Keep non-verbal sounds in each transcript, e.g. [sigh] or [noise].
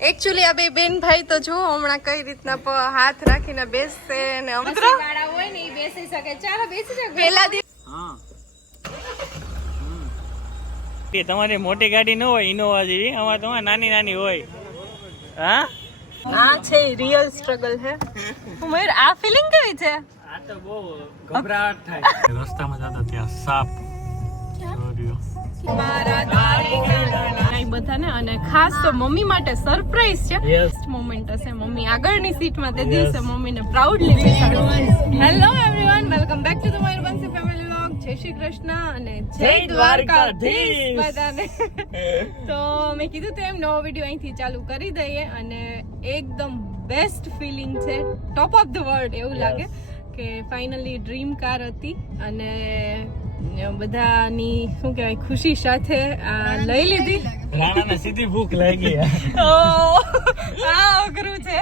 Actually આ બે બેન ભાઈ તો જો હમણાં કઈ રીતના હાથ રાખીને બેસશે ને અમુક હોય ને એ બેસી શકે. ચાલો બેસી શકે પેલા દી હા. તમારી મોટી ગાડી ન હોય ઇનોવા જેવી અમારે તમારે નાની નાની હોય. હા? આ છે રિયલ સ્ટ્રગલ છે. મયુર આ ફિલિંગ કેવી છે? આ તો બહુ ગભરાટ થાય. રસ્તામાં જતા ત્યાં સાપ બધાને અને ખાસ તો મમ્મી માટે સરપ્રાઈઝ છે. બેસ્ટ મોમેન્ટ હશે મમ્મી આગળની સીટમાં તે દિવસે મમ્મીને proudly બેસાડો hello everyone welcome back to the Mayurbhanshi family vlog Jai Shri Krishna અને જય દ્વારકાધીશ. બધાને. તો મેં કીધું તેમ નવો વીડિયો અહીંથી ચાલુ કરી દઈએ અને એકદમ બેસ્ટ ફિલિંગ છે. ટોપ ઓફ ધ વર્લ્ડ એવું લાગે કે ફાઇનલી ડ્રીમ કાર હતી અને બધાની શું કહેવાય ખુશી સાથે આ લઈ લીધી. રાણાને સીધી ભૂખ લાગી. ઓ આ અઘરું છે.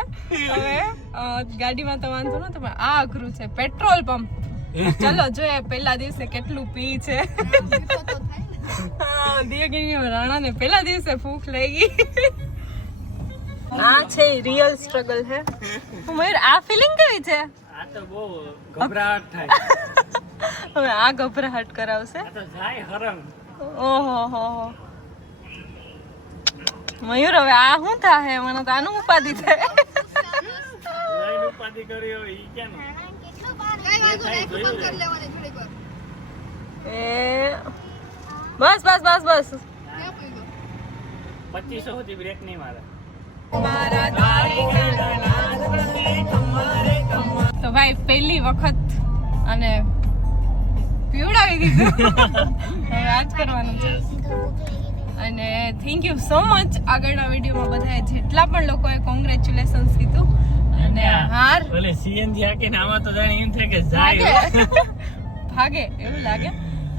હવે ગાડીમાં તો વાંધો નતો પણ આ અઘરું છે. Petrol pump. ચલો જોઈએ પહેલા દિવસે કેટલું પી છે. હા, રાણાને પહેલા દિવસે ભૂખ લાગી. આ છે રિયલ સ્ટ્રગલ છે મયુર આ ફિલિંગ કેવી છે? આ તો બહુ ગભરાટ થાય. હવે આ ગભરાહટ કરાવશે ઓહો હો હો. મયુર હવે આ શું થાય મને તો આનું ઉપાધિ થાય લઈને ઉપાધિ કરી હોય ઈ ક્યાંનું? એ બસ બસ બસ બસ. પચીસો સુધી બ્રેક નહીં મારે. તો ભાઈ પહેલી વખત અને પીવડાવી દીધું. હવે આજ કરવાનું છે. અને થેન્ક યુ સો મચ આગળના વિડીયોમાં બધાએ જેટલા પણ લોકોએ કોંગ્રેચ્યુલેશન્સ કીધું. અને હાર. ભલે સીએનજી આકે આમાં તો જાણે એમ થાય કે જાય ભાગે. [laughs] એવું લાગે.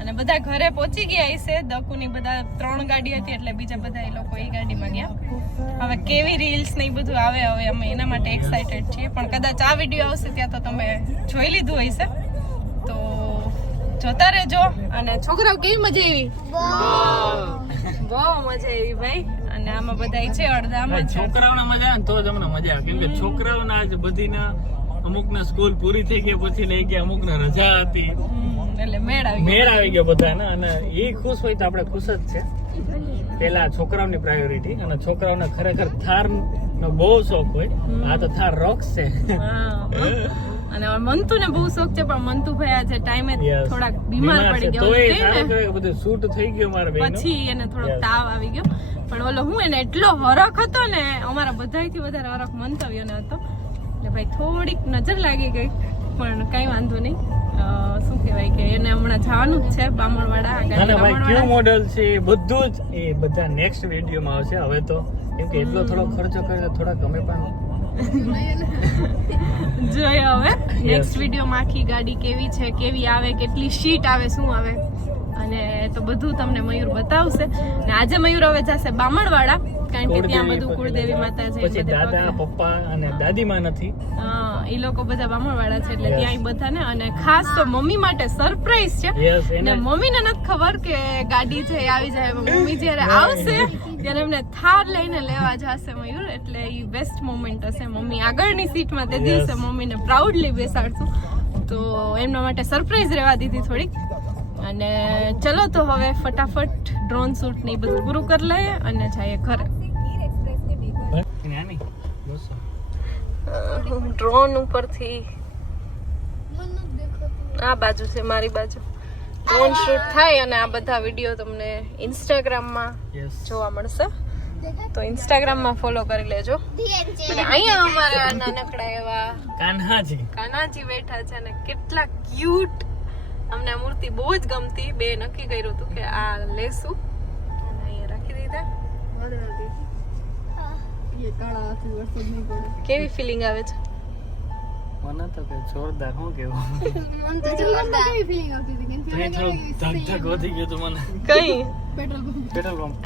અને બધા ઘરે પહોંચી ગયા હશે દકુની બધા ત્રણ ગાડી હતી એટલે બીજા બધા એ લોકો એ ગાડીમાં ગયા. હવે કેવી રીલ્સ ને એ બધું આવે હવે અમે એના માટે એક્સાઇટેડ છીએ. પણ કદાચ આ વીડિયો આવશે ત્યાં તો તમે જોઈ લીધું હશે. જોતા રહેજો. અને છોકરાઓ કેવી મજા આવી? બહુ મજા આવી ભાઈ. અને આમાં બધા છે અડધામાં. છોકરાઓને મજા આવે તો જ અમને મજા આવે. કેમ કે છોકરાઓને આજ બધીના અમુકને સ્કૂલ પૂરી થઈ ગઈ પછી લઈ ગયા અમુકને રજા હતી. એટલે મેળ આવી ગયો. મેળ આવી ગયો બધાને અને એ ખુશ હોય તો આપણે ખુશ જ છે. પેલા છોકરાઓની પ્રાયોરિટી અને છોકરાઓને ખરેખર થાર નો બહુ શોખ હોય. આ તો થાર રોક્સ છે. હા. અને હવે મંતુ ને બહુ શોખ છે પણ મંતુ ભાઈ આજે ટાઈમે થોડાક બીમાર પડી ગયો બધું શૂટ થઈ ગયો મારા ભાઈ પછી એને થોડોક તાવ આવી ગયો. પણ ઓલો હું એને એટલો હરખ હતો ને અમારા બધાયથી વધારે હરખ મંતવ્યને હતો. એટલે ભાઈ થોડીક નજર લાગી ગઈ પણ કઈ વાંધો નહીં. શું કહેવાય કે એને હમણાં જવાનું જ છે બામણવાડા આગળ બામણવાડા. મોડેલ છે બધું જ એ બધા નેક્સ્ટ વિડીયોમાં આવશે. હવે તો કેમ કે એટલો થોડો ખર્ચો કર્યો થોડા ગમે પણ [laughs] જોઈએ હવે. નેક્સ્ટ વિડીયોમાં આખી ગાડી કેવી છે કેવી આવે કેટલી શીટ આવે શું આવે. અને તો બધું તમને મયુર બતાવશે. ને આજે મયુર હવે જશે બામણવાડા કારણ કે ત્યાં બધું કુળદેવી માતા છે પછી દાદા પપ્પા અને દાદીમાં નથી. હા એ લોકો બધા બામણવાડા છે એટલે. ત્યાં બધાને. અને ખાસ તો મમ્મી માટે સરપ્રાઈઝ છે. ને મમ્મીને નથી ખબર કે ગાડી છે આવી જાય મમ્મી જ્યારે આવશે ત્યારે એમને થાર લઈને લેવા જશે મયુર. એટલે એ બેસ્ટ મોમેન્ટ હશે મમ્મી આગળની સીટમાં તે દિવસે. મમ્મીને પ્રાઉડલી બેસાડશું. તો એમના માટે સરપ્રાઈઝ રહેવા દીધી થોડીક. અને ચલો તો હવે ફટાફટ ડ્રોન શૂટ ને બધું પૂરું કરી લઈએ અને જઈએ ઘરે. ડ્રોન ઉપરથી આ બાજુ છે મારી બાજુ. ડ્રોન શૂટ થાય અને આ બધા વીડિયો તમને ઇન્સ્ટાગ્રામમાં જોવા મળશે. તો ઇન્સ્ટાગ્રામમાં ફોલો કરી લેજો. અને અહીંયા અમારા નાનકડા એવા કાન્હાજી. કાનાજી બેઠા છે અને કેટલા ક્યુટ અમને આ મૂર્તિ બહુ જ ગમતી. બે નક્કી કર્યું હતું કે આ લેશું. અને અહીંયા રાખી દીધા. કેવી ફિલિંગ આવે છે? મને તો કે જોરદાર શું કેવું? કઈ થોડું ધક ધક વધી ગયું તું મને. કઈ? પેટ્રોલ પંપ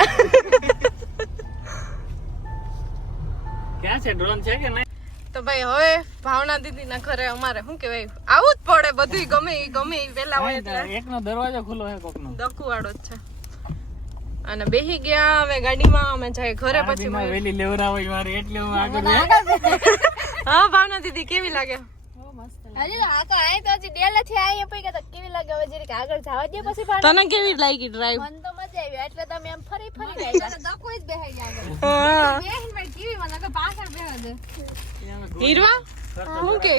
ક્યાં છે? ડ્રોન છે કે નહીં? તો ભાઈ હવે ભાવના દીદી ના ઘરે અમારે શું કેવાય આવું જ પડે બધું ગમે ઈ ગમે ઈ વેલા હોય એટલે. એકનો દરવાજો ખુલ્લો છે કોકનો. દકુ વાળો જ છે. અને બેહી ગયા હવે ગાડીમાં અમે જાય ઘરે પછી વેલી લેવરાવી મારી એટલે હું આગળ હા ભાવના દીદી કેવી લાગે? તને કેવી લાગી ડ્રાઈવ મન તો મજા આવી એટલે તમે એમ ફરી ફરી જાય દકો જ બેહાઈ હા. બેહીન ભાઈ કેવી મને લાગે પાછળ બેહો દે. હીરવા? હું કે?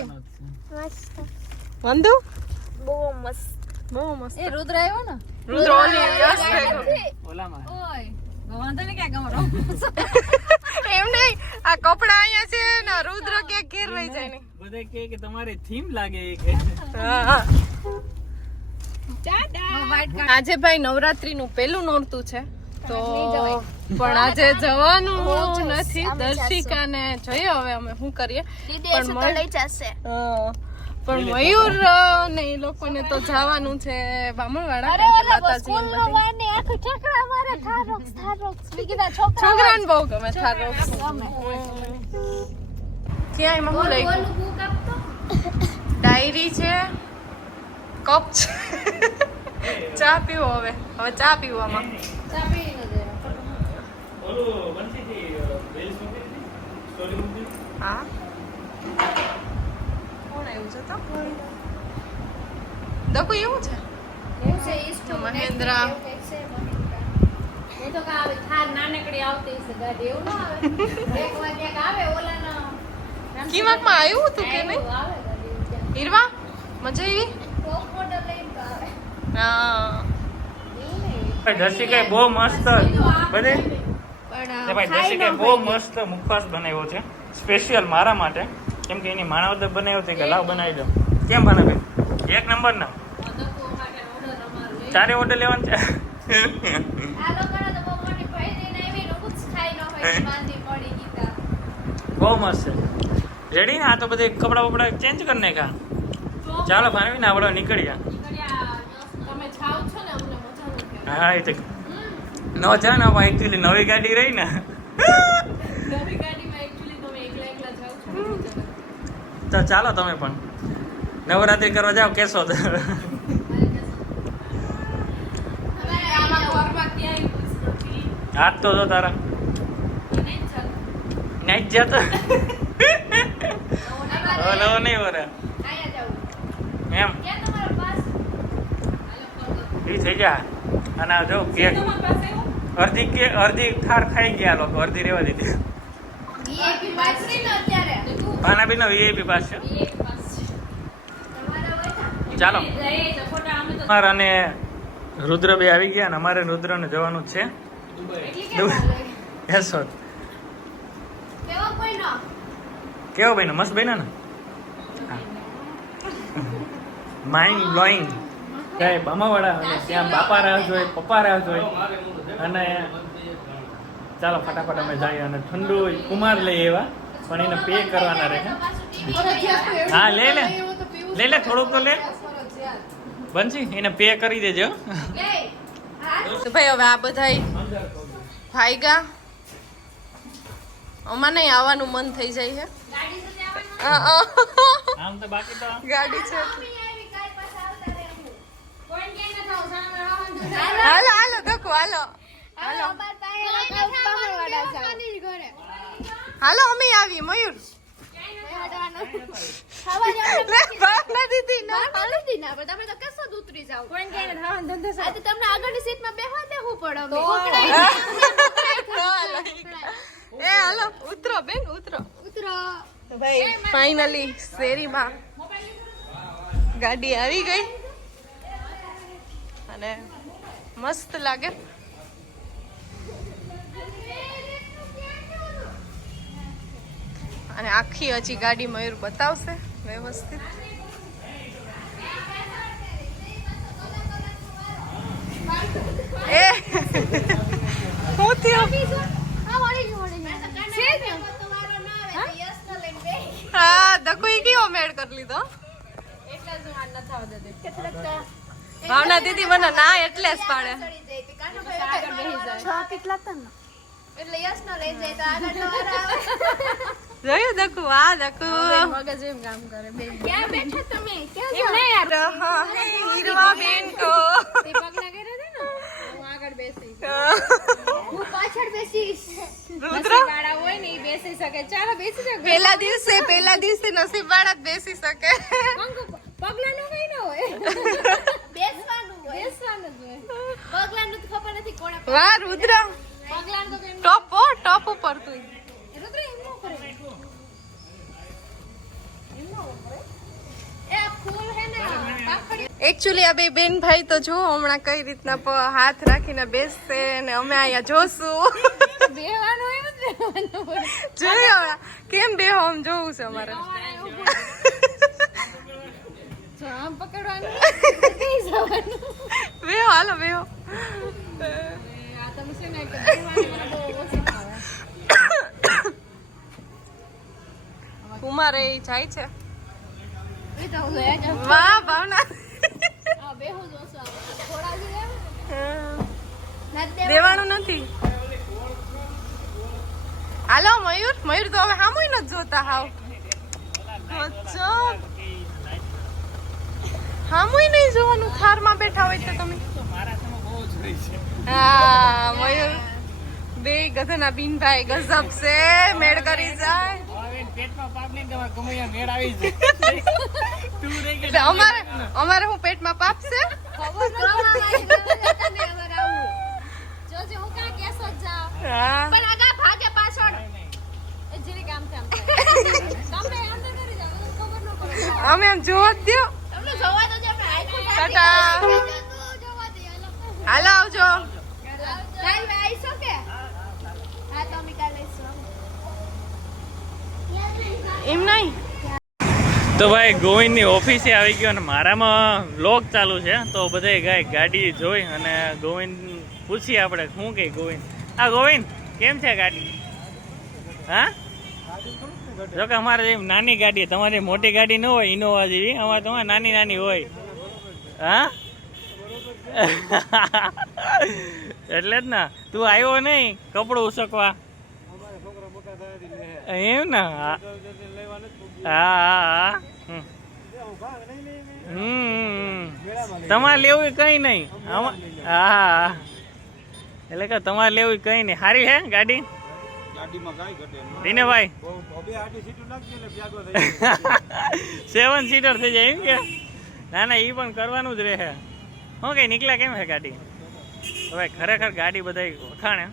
મસ્ત. વંદુ બહુ મસ્ત. બહુ મસ્ત. એ રુદ્ર આવ્યો ને? રુદ્ર ઓલી યસ ઓલામાં ઓય વાંધો ને ક્યાં ગમરો એમ નહીં આ કપડા અહીંયા છે ને રુદ્ર ક્યાંક ઘેર રહી જાય ને. બધા કહે કે તમારે થીમ લાગે કે. આજે ભાઈ નવરાત્રી નું પેલું નોરતું છે. તો પણ આજે જવાનું નથી. દર્શિકા ને જોઈએ હવે અમે શું કરીએ. પણ. પણ મયુર ને એ લોકોને તો જવાનું છે બામણવાડા છોકરાને બહુ ગમે થારો ત્યાં એમાં શું આપતો ડાયરી છે કપ છે. ચા પીવો હવે. હવે ચા પીવામાં? હા. કોણ આવ્યું છે તો? દકુ એવું છે? એવું છે ઈસ્ટો મહેન્દ્ર. એ તો કા થાર નાનકડી આવતી છે ગાડી એવું ના આવે. એક ઓલાનો કિંમતમાં આવ્યું હતું કે નહીં? હીરવા મજા આવી? હા. ભાઈ દર્શિકાએ બહુ મસ્ત બધે? તે ભાઈ દર્શિકાએ બહુ મસ્ત મુખવાસ બનાવ્યો છે. સ્પેશિયલ મારા માટે. કેમ કે એની માણાવદર બનાવ્યો છે કે લાવ બનાવી દો કેમ બનાવે એક નંબર ના ચારે ઓર્ડર લેવાનું છે. બહુ મોટી પહેરીને આવી ને ઊંચ ખાઈ ન હોય માંદી પડી ગીતા. બહુ મસ્ત છે. રેડી ને આ તો બધે કપડા બપડા ચેન્જ કરી નાખ્યા. ચાલો ભાનવી ને આપણે નીકળ્યા હા એ તો ન જા ને એકચ્યુઅલી નવી ગાડી રહી ને. તો ચાલો તમે પણ. નવરાત્રિ કરવા જાઓ કેશો હાથ તો તારા. નહીં જતો. નવો નહીં વરે. આયા એમ? એ થઈ જા અને જો કેક અડધી કે અડધી ઠાર ખાઈ ગયા લોકો અડધી રહેવા દીધી. ભાના ને નો વીઆઈપી પાસ છે. ને ચાલો. જઈએ તો ખોટા અમે તો કુમાર અને રુદ્ર બે આવી ગયા અને અમારે રુદ્રને જવાનું છે. કેવો ભાઈ મસ્ત ભાઈ ને? માઇન્ડ બ્લોઈંગ કઈ બામાવાળા અને ત્યાં બાપા રહ્યા જોઈએ પપ્પા રહ્યા જોઈએ અને ચાલો ફટાફટ અમે જઈએ અને ઠંડુ કુમાર લઈ એવા પણ એને પે કરવાના રહે. હા લે લે. લે લે થોડુંક તો લે. બનશી એને પે કરી દેજો તો ભાઈ હવે આ બધાય ફાયગા અમારે નહીં આવવાનું મન થઈ જાય છે ગાડી સુધી આવવાનું? આ, આ. આમ તો બાકી તો ગાડી છે મમ્મી આવી કાલ પાછા આવતા રહેવું કોઈ ક્યાંય ન જાવ સામે રહેવાનું તો હાલો હાલો દકુ હાલો. હાલો હાલો. અમે આવી મયુર. [laughs] ઉતરો બેન ઉતરો. ઉતરો. ભાઈ ફાઇનલી શેરીમાં ગાડી આવી ગઈ. અને મસ્ત લાગે. અને આખી હજી ગાડી મયુર બતાવશે વ્યવસ્થિત. એ! હું થયો? હા દકુઈ કેવો મેળ કરી લીધો. એટલા જ આ ન થવા દેતી કેટલા ભાવના દીદી મને ના એટલે જ પાડે. કેટલા એટલે યસ ન લઈ જાય તો આગળ નો જોયું દકુ આ દકુ મગજ એમ કામ કરે બે ક્યાં બેઠા તમે? ક્યાં એમ નહીં યાર. હા હીરવા બેન કો તે પગલા કર્યા છે ને? હું આગળ બેસી હું. પાછળ બેસીશ. રુદ્ર? વાળા હોય ને બેસી શકે. ચાલો બેસી જાઓ પેલા દિવસે પેલા દિવસે નસીબ વાળા જ બેસી શકે. પગલાનું કઈ ન હોય બેસવાનું હોય બેસવાનું જ હોય પગલાનું તો ખબર નથી કોણે વાહ રુદ્ર. પગલાનું તો ટોપ ઉપર તું. રુદ્ર એમ ન કરે. એકચ્યુઅલી આ બે બેન ભાઈ તો જો હમણાં કઈ રીતના હાથ રાખીને બેસશે ને અમે અહીંયા જોશું. બેવાનું એમ જ બેવાનું હોય. જોયું કેમ બે આમ જોવું છે અમારે. આમ પકડવાનું. બે હાલો વેહો કુમાર એ જાય છે. વાહ, ભાવના. દેવાનું નથી. હાલો, મયુર. મયુર તો હવે સામુય નથી જોતા હાવ. સામુય નહીં જોવાનું થારમાં બેઠા હોય તો તમે. હા મયુર. બે ગધના બિનભાઈ ગજબ છે મેળ કરી જાય. અમારે હું પેટમાં પાપ છે? છે આમ [laughs] જાવ અમે જ દ્યો તમને જોવા તો આપણે આઈફોન ટાટા. હાલો આવજો. કાલ આવીશો કે? હા તો અમે કાલે આવીશું. એમ નહીં? તો ભાઈ ગોવિંદની ઓફિસે આવી ગયો અને મારામાં વ્લોગ ચાલુ છે. તો બધે ગાય ગાડી જોઈ અને ગોવિંદ પૂછીએ આપણે શું કે ગોવિંદ? આ ગોવિંદ કેમ છે ગાડી? હા? જો કે અમારે નાની ગાડી તમારી મોટી ગાડી ન હોય ઇનોવા જેવી. અમારે તમારે નાની નાની હોય. હા? એટલે જ ને. તું આવ્યો નહીં? કપડું ઉસકવા. એમ ને? હા. હમ. તમારે લેવું કઈ નહીં. હા. એટલે કે તમારે લેવું કઈ નહીં. સારી હે ગાડી? દિનેભાઈ [laughs] સેવન સીટર થઈ જાય એમ કે? ના ના એ પણ કરવાનું જ રહે. શું કઈ નીકળ્યા કેમ છે ગાડી? હવે ખરેખર ગાડી બધા વખાણે.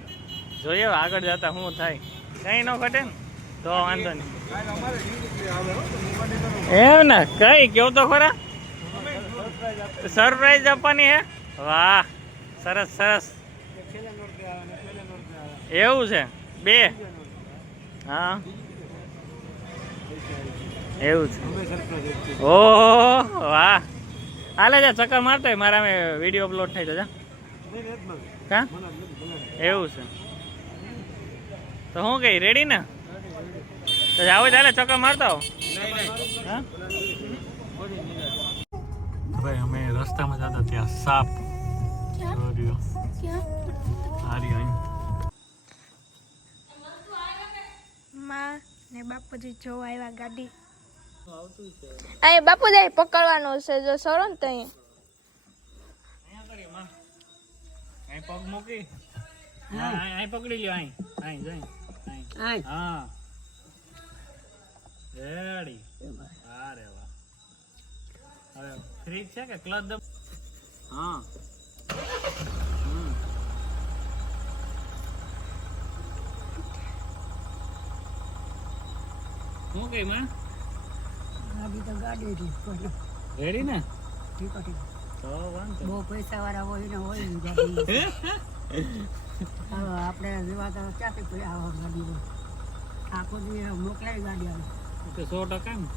જોઈએ આગળ જતા શું થાય. કઈ ન ઘટે ને, તો વાંધો નહીં. એમ ને, કઈ કેવું તો ખરા? સરપ્રાઈઝ આપવાની હે? વાહ, સરસ સરસ. એવું છે? બે? હા. એવું છે. ઓહો વાહ. હાલે જા ચક્કર મારતો હોય મારા અમે વીડિયો અપલોડ થઈ જા. કા? એવું છે. તો હું કઈ રેડી ને? તો આવો ચાલે ચક્કર મારતો ભાઈ અમે રસ્તામાં જતા ત્યાં સાપ હારી માં ને બાપુજી જોવા આવ્યા ગાડી. અહીં બાપુજી પકડવાનો છે જો સરો ને અહીંયા પગ મૂકી. અહીં અહીં પકડી લ્યો અહીં. અહીં જઈ. અહીં. હા. રેડી. અરે વાહ. હવે ફ્રીજ છે કે ક્લચ દબ હા હમ. શું કે માં? ગાડી તો ગાડી હતી રેડી ને? ઠીક હતી. તો વાંધો બહુ પૈસા વાળા હોય ને હોય ને ગાડી. [laughs] આપણે જેવા તો ક્યાંથી કોઈ આવા ગાડી આખો દી મોકલાય ગાડી આવે તો સો ટકા ને?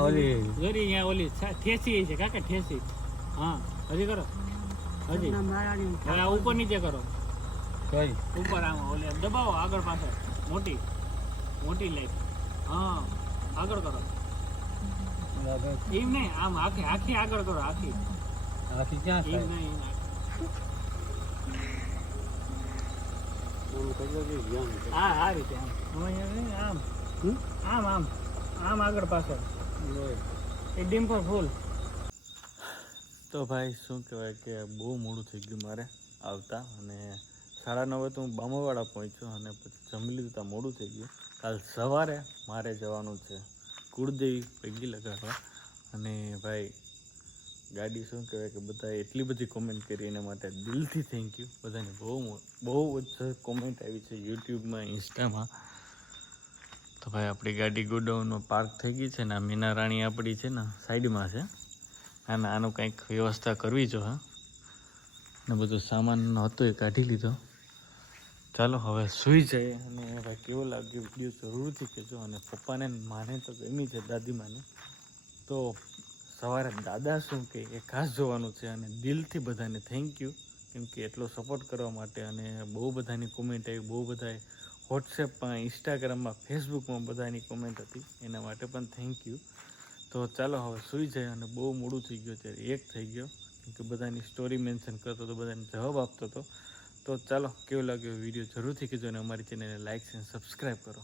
ઓલી. જોરી અહીંયા ઓલી ઠેસી છે કાકા ઠેસી? હા હજી કરો. હજી. ઉપર નીચે કરો. ઉપર આમ ઓલી આમ દબાવો આગળ પાછળ. મોટી. મોટી લાઈટ. હા આગળ કરો. એમ નહીં આમ આખી આખી આગળ કરો આખી. આખી ક્યાં એમ નહીં એમ હા આ રીતે આમ. નહીં, આમ. આમ આમ. આમ આગળ પાછળ. એ ડીમ પર ફૂલ. તો ભાઈ શું કહેવાય કે બહુ મોડું થઈ ગયું મારે આવતા અને સાડા નવે તો હું બામાવાડા પહોંચ્યો અને પછી જમી લીધું મોડું થઈ ગયું. કાલ સવારે મારે જવાનું છે કુળદેવી પૈકી લગાડવા. અને ભાઈ, ગાડી શું કહેવાય કે બધાએ એટલી બધી કોમેન્ટ કરી એના માટે દિલથી થેન્ક યુ બધાને બહુ બહુ જ કોમેન્ટ આવી છે યુટ્યુબમાં ઇન્સ્ટામાં તો ભાઈ, આપણી ગાડી ગોડાઉનમાં પાર્ક થઈ ગઈ છે ને મીના રાણી આપણી છે ને, સાઈડમાં છે. અને આનું કંઈક વ્યવસ્થા કરવી જો, હા. ને બધો સામાન હતો એ કાઢી લીધો. ચાલો, હવે સૂઈ જઈએ. અને ભાઈ કેવો લાગ્યો વીડિયો જરૂરથી કહેજો. અને પપ્પાને માને તો ગમી છે, દાદીમાને. તો સવારે દાદા શું કે, એ ખાસ જોવાનું છે. અને દિલથી બધાને થેન્ક યુ કેમ કે એટલો સપોર્ટ કરવા માટે અને બહુ બધાની કોમેન્ટ આવી, બહુ બધાએ વોટ્સએપમાં ઇન્સ્ટાગ્રામમાં ફેસબુકમાં બધાની કોમેન્ટ હતી. એના માટે પણ થેન્ક યુ તો ચાલો, હવે સૂઈ જાય અને બહુ મોડું થઈ ગયું ત્યારે એક થઈ ગયો. કેમ કે બધાની સ્ટોરી મેન્શન કરતો તો બધાને જવાબ આપતો હતો તો ચાલો કેવું લાગ્યું વીડિયો? જરૂરથી કહેજો અને અમારી ચેનલને લાઇક અને સબસ્ક્રાઈબ કરો.